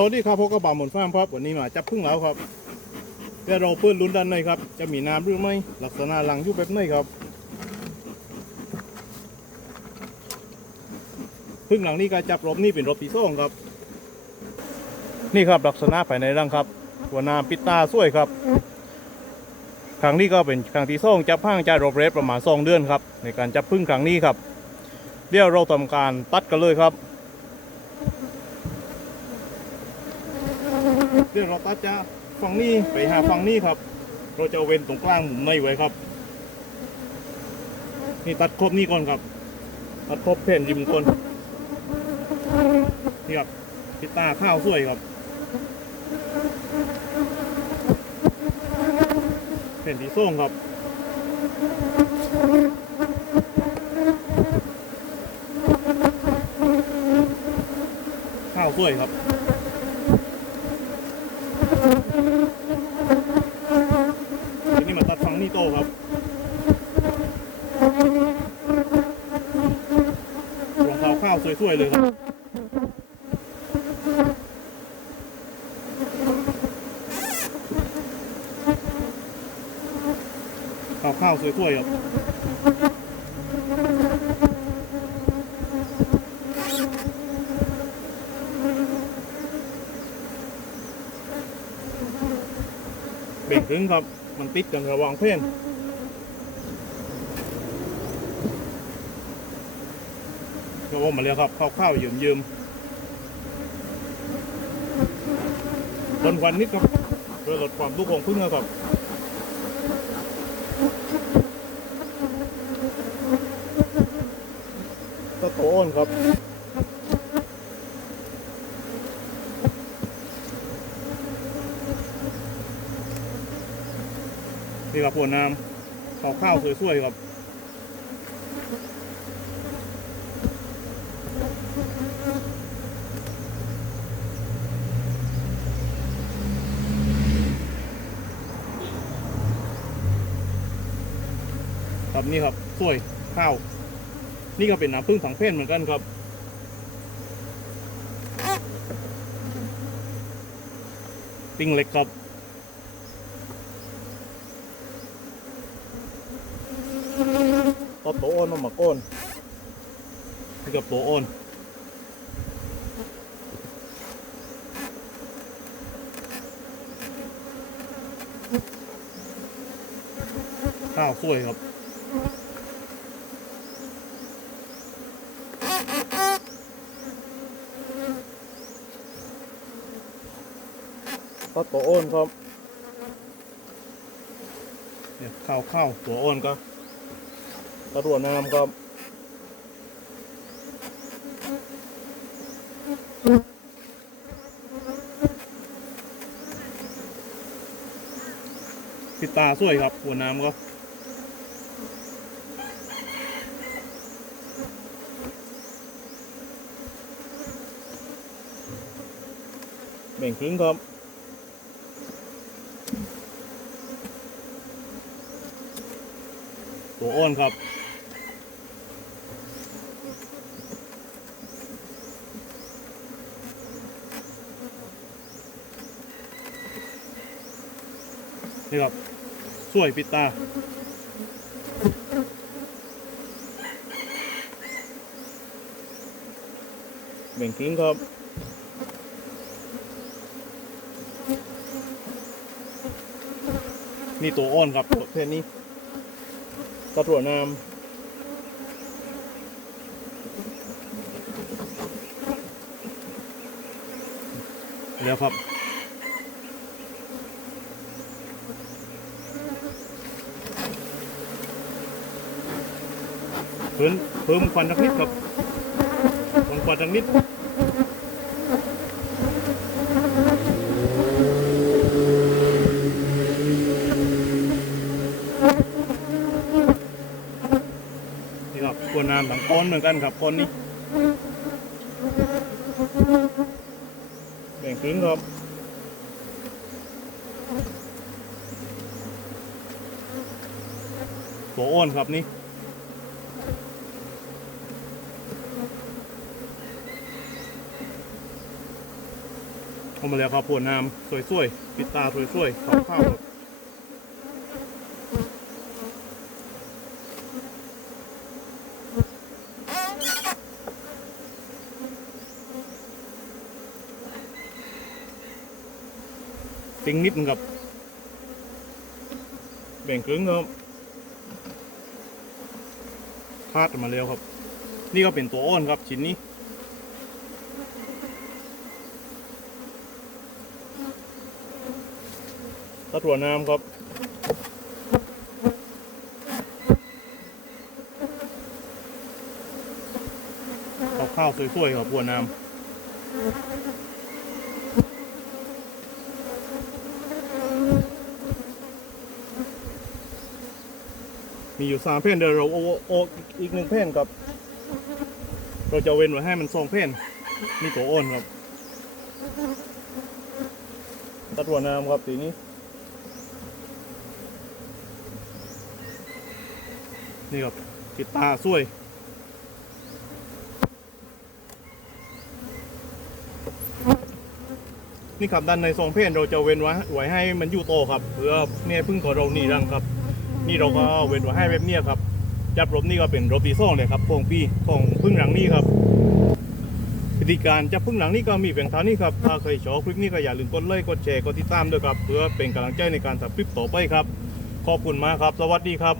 สวัสดีครับพบกับบ่าวหมุนฟ้ามครับวันนี้มาจับพึ่งแล้วครับเดี๋ยวเราเพื่อนลุ้นด้านในครับ จะมีน้ำหรือไม่ลักษณะหลังยู่แบบไหนครับพึ่งหลังนี้การจับรบนี้เป็นรบที่สองครับ นี่ครับลักษณะภายในรังครับหัวน้ำปิดตาสวยครับครั้งนี้ก็เป็นครั้งที่สองจับห้างจ่ายรบเรสประมาณสองเดือนครับในการจับพึ่งครั้งนี้ครับเดี๋ยวเราทำการตัดกันเลยครับ เดี๋ยวเราตัดจะฝั่งนี้ไปหาฝั่งนี้ครับ เราจะเว้นตรงกลางมุมในไว้ครับ นี่ตัดครบนี่ก่อนครับ ตัดครบแผ่นริมก่อนนี่ครับพิตาข้าวสวยครับแผ่นที่ส้มครับข้าวสวยครับ นี้มาตัดฟังนี่โตครับรองเท้าข้าวสวยๆเลยครับข้าวข้าวสวยๆครับเบรกถึงครับ มันติดกันระว่างเพ่นก็ว่ามาเลยครับข้าวๆยืมยืมๆคนควันนิดครับเพื่อลดความทุกข์ของพึ่งครับตะโกนครับ นี่ครับหัวน้ำข้าวข้าวสวยๆครับครับนี่ครับสวยข้าว นี่ก็เป็นน้ำพึ่งฝังเพนเหมือนกันครับปิ้งเล็กครับ เอาโตโอนมาหมักโอนกับโตโอนข้าวสวยครับก็ตัวโอนครับเนี่ยข้าวข้าวตัวโอนก็ ตำรวจน้ำครับปิดตาสวยครับหัวน้ำก็แบ่งครึ่งครับ ตัวอ้อนครับนี่ครับสวยปิดตาแบ่งครึ่งครับนี่ตัวอ้อนครับประเภทนี้ ตะถั่วน้ำเดี๋ยวครับเพิ่มเพิ่มควันสักนิดครับควันสักนิด นี่ครับข วน้ำถังก้นเหมือนกันครับก้นนี้แบ่งครึ่งครับตัวอ้วนครับนี่เข้ามาแล้วครับพวน้ำสวยๆปิดตาสวยๆขาวข้าวครับ ติงนิดนึงครับแบ่งครึ่งครับคาดมาแล้วครับ นี่ก็เป็นตัวอ้อนครับชิ้นนี้ตะตัวน้ำครับข้าวสวยๆครับหัวน้ำ มีอยู่สามเพนเดี๋ยวเราโอโออีกหนึ่งเพนครับ เราจะเว้นไว้ให้มันสองเพนนี่ตัวอ้นครับตะตัวน้ำครับสีนี้ นี่ครับปิดตาสวยนี่ครับด้านในซองเพนเราจะเว้นไว้ไว้ให้มันอยู่โตครับ เพื่อเนี่ยพึ่งของเรานี่รังครับ นี่เราก็เว้นไว้ให้แบบเนี้ยครับจับรบนี่ก็เป็นรบตีซ่องเลยครับของปีของพึ่งหลังนี่ครับวิธีการจับพึ่งหลังนี่ก็มีเพียงเท่านี้ครับถ้าเคยชอบคลิปนี้ก็อย่าลืมกดไลค์กดแชร์กดติดตามด้วยครับเพื่อเป็นกำลังใจในการทำคลิปต่อไปครับขอบคุณมากครับ สวัสดีครับ